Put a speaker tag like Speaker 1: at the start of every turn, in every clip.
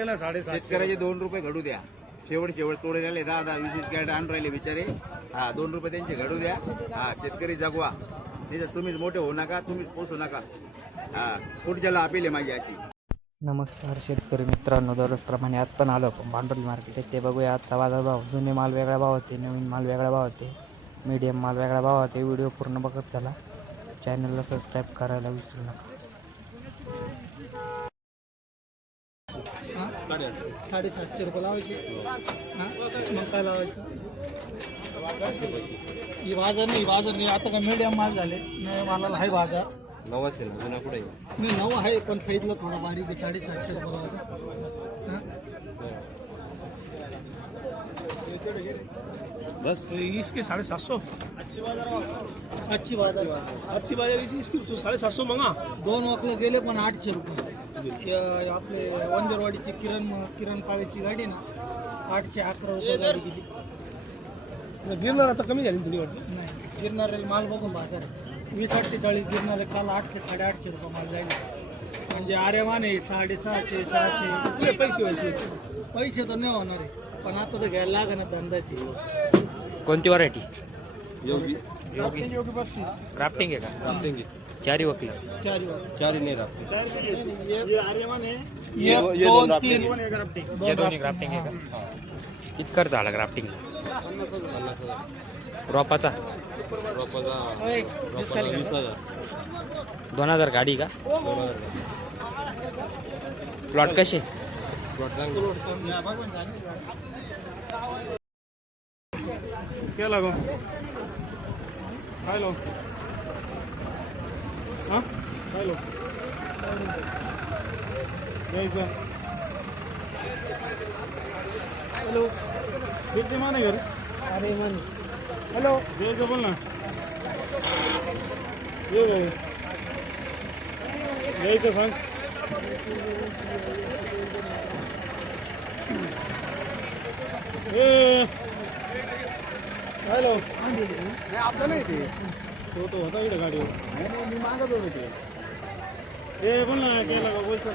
Speaker 1: शेतकऱ्याचे दोन रुपये घडू द्या. शेवट शेवट तोडे राहिले. दहा दहा वीस वीस कॅरेट आणून राहिले बिचारे. हा दोन रुपये त्यांचे घडू द्या. हा शेतकरी जगवा. नाही तर तुम्हीच मोठे होऊ नका तुम्हीच पोसू नका. हा पुढच्याला अपील आहे माझी अशी
Speaker 2: नमस्कार शेतकरी मित्रांनो दररोजप्रमाणे आज पण आलो आपण भांडवली मार्केट. आहे ते बघूया आजचा बाजारभाव जुने माल वेगळा भाव होते नवीन माल वेगळा भाव होते मीडियम माल वेगळा भाव होते. व्हिडिओ पूर्ण बघत चला. चॅनलला सबस्क्राईब करायला विसरू नका.
Speaker 3: साडेसातशे रुपये लावायचे. हा? मग काय लावायचे? ही बाजार नाही बाजार नाही. आता का मीडियम माल झाले. नाही मालाला आहे बाजार.
Speaker 1: नवा असेल जुना कुठे
Speaker 3: नाही नऊ आहे पण साईडला थोडा बारीक आहे साडेसातशे रुपये लावायचा. हा?
Speaker 4: बस इसके साढ़े सात सौ
Speaker 3: आजची बाजार
Speaker 4: अच्छी बात है इसी इसकी तो साढ़े सात सौ मंगा.
Speaker 3: दोन वाकले गेले पण आठशे रुपये. आपले वंजरवाडीची किरण किरण पाळीची गाडी ना आठशे अकरा रुपये गाडी गेली
Speaker 4: गिरणार आता कमी झाली थोडी वाटतं
Speaker 3: नाही गिरणाऱ्याला माल बघून बाजार आहे. वीस अठ्ठेचाळीस गिरणारे काल आठशे साडेआठशे रुपये माल जाईल. म्हणजे आर्यमान आहे साडेसहाशे सहाशे.
Speaker 4: पैसे व्हायचे.
Speaker 3: पैसे तर नाही होणार आहे. पण आता तर घ्यायला लागणार धंदा ते.
Speaker 2: कोणती व्हरायटी
Speaker 3: योगी. पस्तीस
Speaker 2: क्राफ्टिंग आहे का? चारी वकली
Speaker 3: चार दिवस.
Speaker 1: चारी नाही राहत.
Speaker 3: एक दोन तीन.
Speaker 2: या दोन्ही क्राफ्टिंग आहे का? किती खर्च आला क्राफ्टिंग रोपाचा? दोन हजार गाडी का? प्लॉट कसे
Speaker 4: क्या लगो हेलो हाँ? हेलो. हॅलो. किती माने घर.
Speaker 3: अरे मन. हॅलो.
Speaker 4: घ्यायचं बोल ना. ये भाऊ घ्यायचं सांग. ए. हॅलो. आपलं नाही ते तो होता इकडे गाडीवर. मी मागत होतो ते ए बोल ना गेला का? बोलचं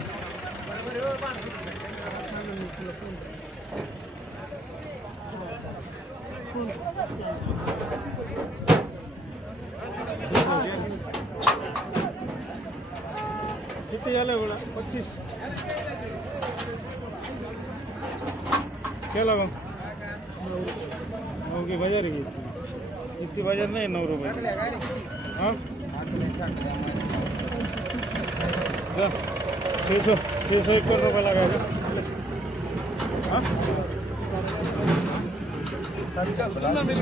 Speaker 4: किती झालं बोला पच्चीस. केला का? ओके बाजार आहे इतकी बाजार नाही नऊ रुपये. हां? जा. छे सौ छे सौ एक रुपये हाँ?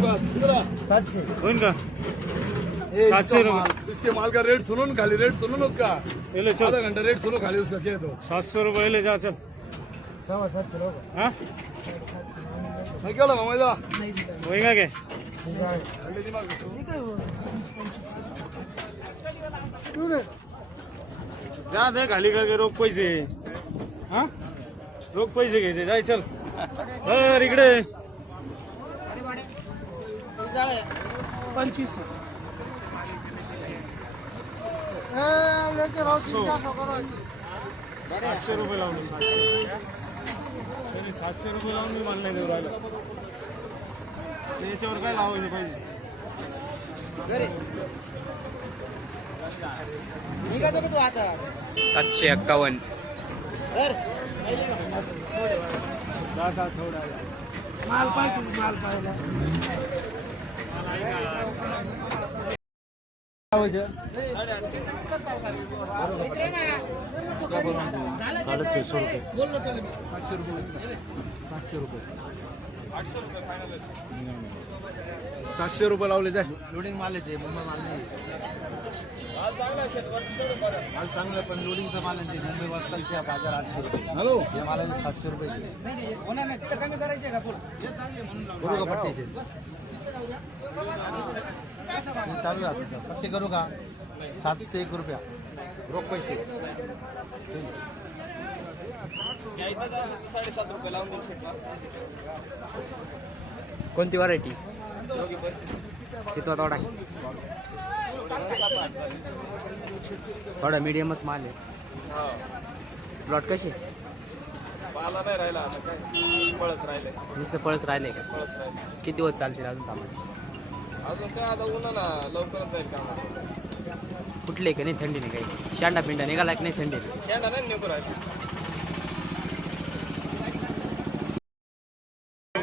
Speaker 4: बात
Speaker 3: सातशे.
Speaker 4: होईल का? सातशे रुपये.
Speaker 5: इसके माल का रेट सुनो ना खाली रेट सुनो ना उसका.
Speaker 4: ये ले चल.
Speaker 5: आधा घंटा रेट सुनो खाली उसका क्या है. तो
Speaker 4: सात सौ रुपये ले जा चल.
Speaker 3: सातशे लोक
Speaker 4: हाँ?
Speaker 5: क्या।
Speaker 4: जा दे खाली करके रोख पैसे. हा? रोख पैसे घ्यायचे. जाय चल. अरे इकडे.
Speaker 3: पंचवीस.
Speaker 4: सातशे रुपये लावले सातशे रुपये लावून मी नाही देऊ राहिला. याच्यावर काय लावायचे पाहिजे
Speaker 3: निघातो का तू आता?
Speaker 2: सातशे एक्कावन्न.
Speaker 4: थोडा
Speaker 3: माल पाहिजे माल पाहिजे
Speaker 5: सातशे रुपये. लावले जाय.
Speaker 1: लोडिंग माल येते मुंबई माल नाही माल चांगलं पण लोडिंगचा माल आहे मुंबई वाजता बाजार आठशे रुपये.
Speaker 5: हॅलो?
Speaker 1: या मालाचे सातशे रुपये
Speaker 3: होणार नाही तिथं कमी करायचे का
Speaker 1: करू का पट्टी? चालू आहे. पट्टी करू का? सातशे एक रुपया. रोख पैसे.
Speaker 2: कोणती व्हरायटी तोडा आहे. थोडा मीडियमच माल आहे. प्लॉट कसे
Speaker 4: पाला नाही राहिला पळच राहिले.
Speaker 2: नुसतं पळस राहिले का?
Speaker 4: राहिले.
Speaker 2: किती दिवस चालतील अजून कामाला?
Speaker 4: अजून काय आता उन्हा ना लवकरच जाईल काम
Speaker 2: कुठले का नाही थंडी नाही काही? शांडा पिंडा निघाला की नाही थंडी
Speaker 4: शेंडा नाही निघू राहिले.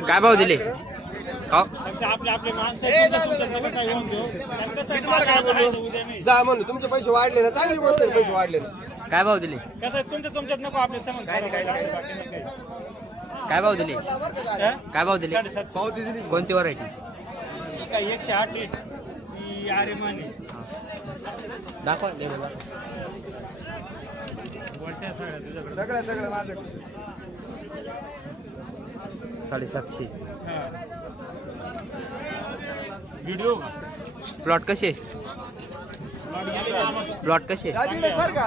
Speaker 2: काय भाव दिले? हो?
Speaker 6: जा म्हणून तुमचे पैसे वाढले ना चांगली गोष्ट आहे पैसे वाढले ना.
Speaker 2: काय भाव दिले?
Speaker 3: कसं आहे, तुमच्या तुमच्यात नको आपले समज
Speaker 2: काय भाव दिले? काय भाव दिले?
Speaker 3: साडेसातशे.
Speaker 2: कोणती व्हरायटी
Speaker 3: काय एकशे आठ लीट ही आरे माने.
Speaker 2: दाखवा दे.
Speaker 6: सगळं सगळं माझं.
Speaker 2: साडेसातशे.
Speaker 3: व्हिडिओ?
Speaker 2: प्लॉट कसे? प्लॉट कसे?
Speaker 6: जा तिकडे बरं का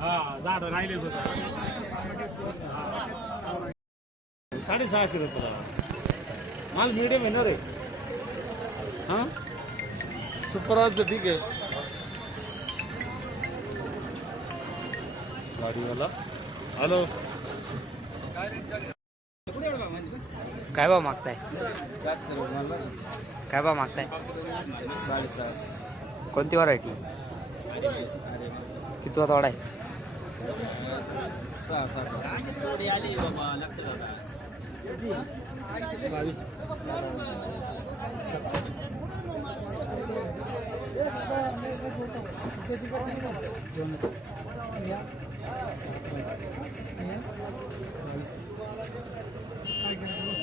Speaker 3: हा झाड राहिले साडेसहाशे रुपये माल मिडियम आहे ना रे? हा?
Speaker 4: सुपर आज ठीक आहे. गाडीवाला. हॅलो
Speaker 2: काय भाव मागताय? काय भाव मागताय? कोणती व्हरायटी किती तोडा आहे?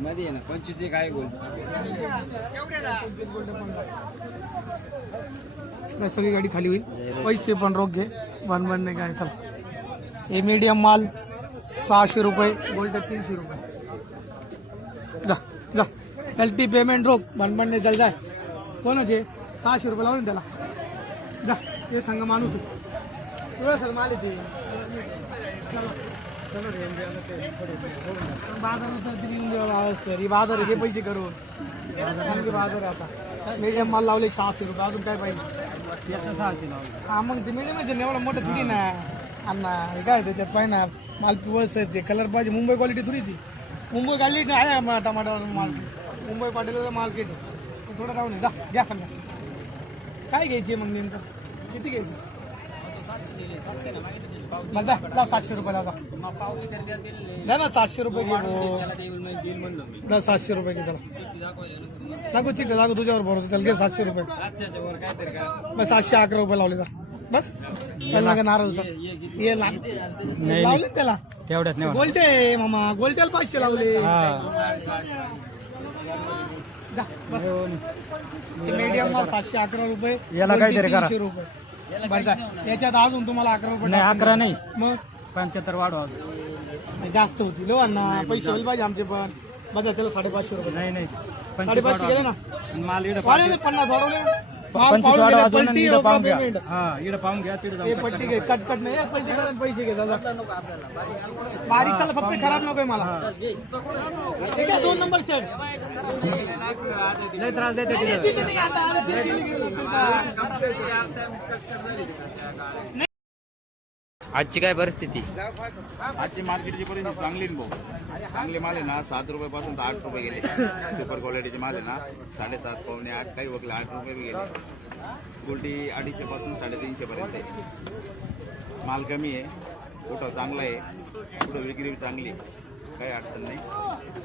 Speaker 6: मध्ये ना
Speaker 3: गाडी खाली होईल पैसे पण रोग घे वन वन नाही काय चला। हे मीडियम माल सहाशे रुपये गोल्ड तीनशे रुपये जा जा। एल पेमेंट वन वन नाही चल जाय कोणाचे सहाशे रुपये लावून त्याला। जा हे सांगा माणूस तुला सर माल येते. बाजार बाजार घे पैसे करून बाजार आहे आता मीडियम माल लावले सहाशे रुपये अजून काय पाहिजे हा मग ते मिळेल म्हणजे एवढं मोठं थोडी ना अण्णा काय ते त्यात पाहिजे ना माल पिवळस ते कलर पाहिजे मुंबई क्वालिटी थोडी ती मुंबई काढली ना आहे टमाट्यावर टमाटर माल मुंबई पाटील मार्केट थोडं राहून जा घ्या काय घ्यायची मग नेमकं? किती घ्यायची? बरं जा जा सातशे रुपये जा जा ना सातशे रुपये घे. भाऊ. सातशे रुपये घे चला. नको चिठ्ठ्या दाखव तुझ्यावर भरोसा चल घे सातशे रुपये. बस सातशे अकरा रुपये लावले जा. बस. त्याला का नारळ होता. ये ला- लावले ना त्याला.
Speaker 2: तेवढ्यात नाही
Speaker 3: गोलटे मामा गोलट्याला पाचशे लावले. जा, बस. मीडियम सातशे अकरा रुपये
Speaker 2: याला काहीतरी करा.
Speaker 3: तीनशे रुपये. बरं जा. याच्यात अजून तुम्हाला अकरा रुपये
Speaker 2: नाही अकरा. नाही.
Speaker 3: मग?
Speaker 2: पंच्याहत्तर वाढवा
Speaker 3: जास्त होतील हो अण्णा. पैसे होईल पाहिजे आमचे पण. बघा त्याला साडेपाचशे रुपये.
Speaker 2: नाही नाही.
Speaker 3: साडेपाचशे गेले ना?
Speaker 2: माल इकडे
Speaker 3: वाढवले पन्नास वाढवले.
Speaker 2: पंचवीस
Speaker 3: पाडून
Speaker 2: वाढवा
Speaker 3: गेले,
Speaker 2: अजून
Speaker 3: पलटी
Speaker 2: इकडे
Speaker 3: रोकड
Speaker 2: पाहून घ्या.
Speaker 3: पेमेंट
Speaker 2: हा इकडे पाहून घ्या तिकडे
Speaker 3: पट्टी घे कट कट नाही पलटी करा आणि पैसे घे दादा. बारीक चाल फक्त खराब नकोय मला. दोन नंबर शर्ट
Speaker 2: लय त्रास देते तिकडे आजची काय परिस्थिती?
Speaker 1: आजची मार्केटची परिस्थिती चांगली आहे भाऊ. चांगले माल आहे ना सात रुपयापासून तर आठ रुपये गेले. सुपर क्वालिटीचे माल आहे ना साडेसात पावणे आठ काही वगैरे आठ रुपये बी गेले. उलटी अडीचशे पासून साडेतीनशे पर्यंत आहे. माल कमी आहे कुठं चांगला आहे कुठं विक्री बी चांगली आहे. काही अडचण नाही.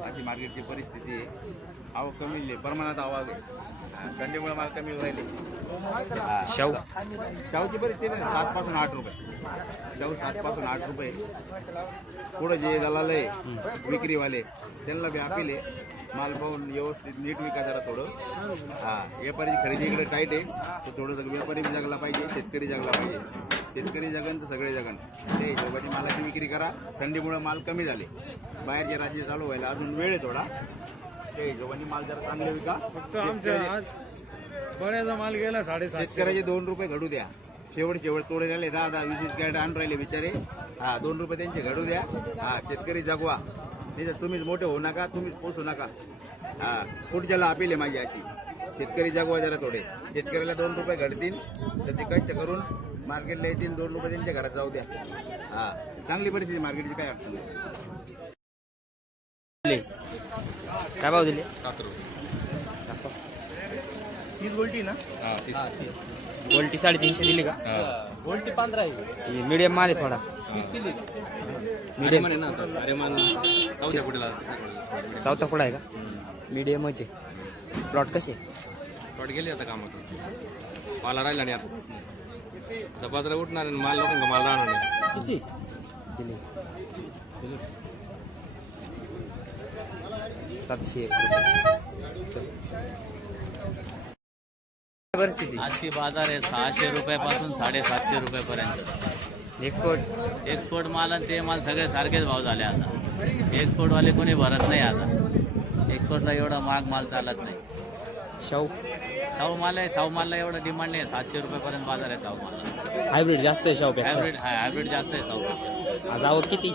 Speaker 1: अशी मार्केटची परिस्थिती आहे. आवक कमी प्रमाणात आवक आहे. थंडीमुळे माल कमी राहिले. हा.
Speaker 2: शाहू?
Speaker 1: शाहूची परिस्थिती आहे सात पासून आठ रुपये. शाहू सात पासून आठ रुपये. पुढं जे दलाल आहे विक्रीवाले त्यांना बी आहे. माल पाहून व्यवस्थित नीट विका जरा थोडं. हा व्यापारीची खरेदी इकडे टाईट आहे. तर थोडं व्यापारी जगला पाहिजे शेतकरी जगला पाहिजे. शेतकरी जगन तर सगळे जगन. त्या हिशोबाची मालाची विक्री करा. थंडीमुळे माल कमी झाले. बाहेरचे राज्य चालू व्हायला अजून वेळ आहे थोडा. त्या हिशोबाने माल जरा चांगले विका.
Speaker 4: फक्त आमच्या आज बऱ्याचा माल गेला साडेसातशे.
Speaker 1: शेतकऱ्याचे दोन रुपये घडू द्या. शेवट शेवट तोडे राहिले दहा दहा वीस वीस कॅरेट आणून राहिले बिचारे. हा दोन रुपये त्यांचे घडू द्या. हा शेतकरी जगवा. नाही तर तुम्हीच मोठे होऊ नका तुम्हीच पोसू नका. हा पुढच्याला अपील आहे माझी अशी. शेतकरी जगवा जरा थोडे. शेतकऱ्याला दोन रुपये घडतील तर ते कष्ट करून मार्केटला येतील दोन रुपये त्यांच्या घरात जाऊ द्या. हा चांगली परिस्थिती मार्केटची काय अडचण नाही.
Speaker 2: काय भाव दिले?
Speaker 4: तीच गोल्टी ना?
Speaker 2: गोल्टी साडेतीनशे दिली का?
Speaker 4: गोल्टी पंधरा आहे.
Speaker 2: मीडियम माल आहे थोडा.
Speaker 4: तीस किती
Speaker 2: मीडियम
Speaker 5: अरे मान चौथ्या कुठेला
Speaker 2: चौथा कुठं आहे का? मीडियमच आहे. प्लॉट कसे
Speaker 5: प्लॉट गेले आता कामातून. माला राहिला नाही आता. आता बाजारात उठणार आणि माल लोकांना माल राहणार नाही.
Speaker 4: किती?
Speaker 2: दिले. सातशे एक रुपये. चल. परिस्थिती
Speaker 7: आजची बाजार आहे सहाशे रुपयापासून साडेसातशे रुपयापर्यंत.
Speaker 2: एक्सपोर्ट
Speaker 7: एक्सपोर्ट माल आणि ते माल सगळे सारखेच भाव झाले आता. एक्सपोर्टवाले कोणी भरत नाही आता. एक्सपोर्टला एवढा महाग माल चालत नाही.
Speaker 2: शाहू?
Speaker 7: साऊ माल आहे साऊ मालला एवढं डिमांड नाही. सातशे रुपयापर्यंत बाजार आहे साऊ मालला.
Speaker 2: हायब्रिड जास्त आहे शाहूपेक्षा.
Speaker 7: हायब्रिड हायब्रिड जास्त आहे साऊपेक्षा
Speaker 2: आज आवक किती?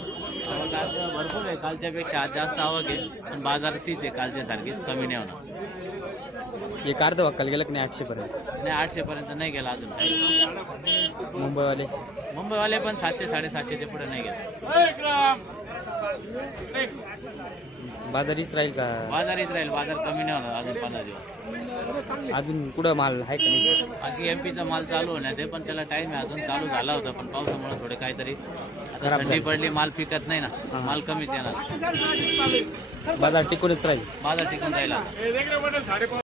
Speaker 7: आवक आज भरपूर आहे. कालच्यापेक्षा आज जास्त आवक आहे. पण बाजार तीच आहे. कालच्या सारखीच कमी नाही होणार.
Speaker 2: एक अर्ध वक्कल गेलं की नाही आठशे पर्यंत
Speaker 7: नाही आठशे पर्यंत नाही गेला अजून काही.
Speaker 2: मुंबईवाले?
Speaker 7: मुंबईवाले पण सातशे साडेसातशे ते पुढे नाही गेले.
Speaker 2: बाजारीच राहील का?
Speaker 7: बाजारीच राहील बाजार कमी नाही होणार अजून पंधरा दिवस.
Speaker 2: अजून कुठं माल आहे का नाही?
Speaker 7: बाकी एमपीचा माल चालू होण्यात आहे पण त्याला टाइम आहे. अजून चालू झाला होता पण पावसामुळे थोडे काहीतरी आता
Speaker 2: खराब
Speaker 7: थंडी
Speaker 2: झाले.
Speaker 7: पडली माल पिकत नाही ना. माल कमीच येणार.
Speaker 2: बाजार टिकूनच राहील.
Speaker 7: बाजार टिकून राहिला.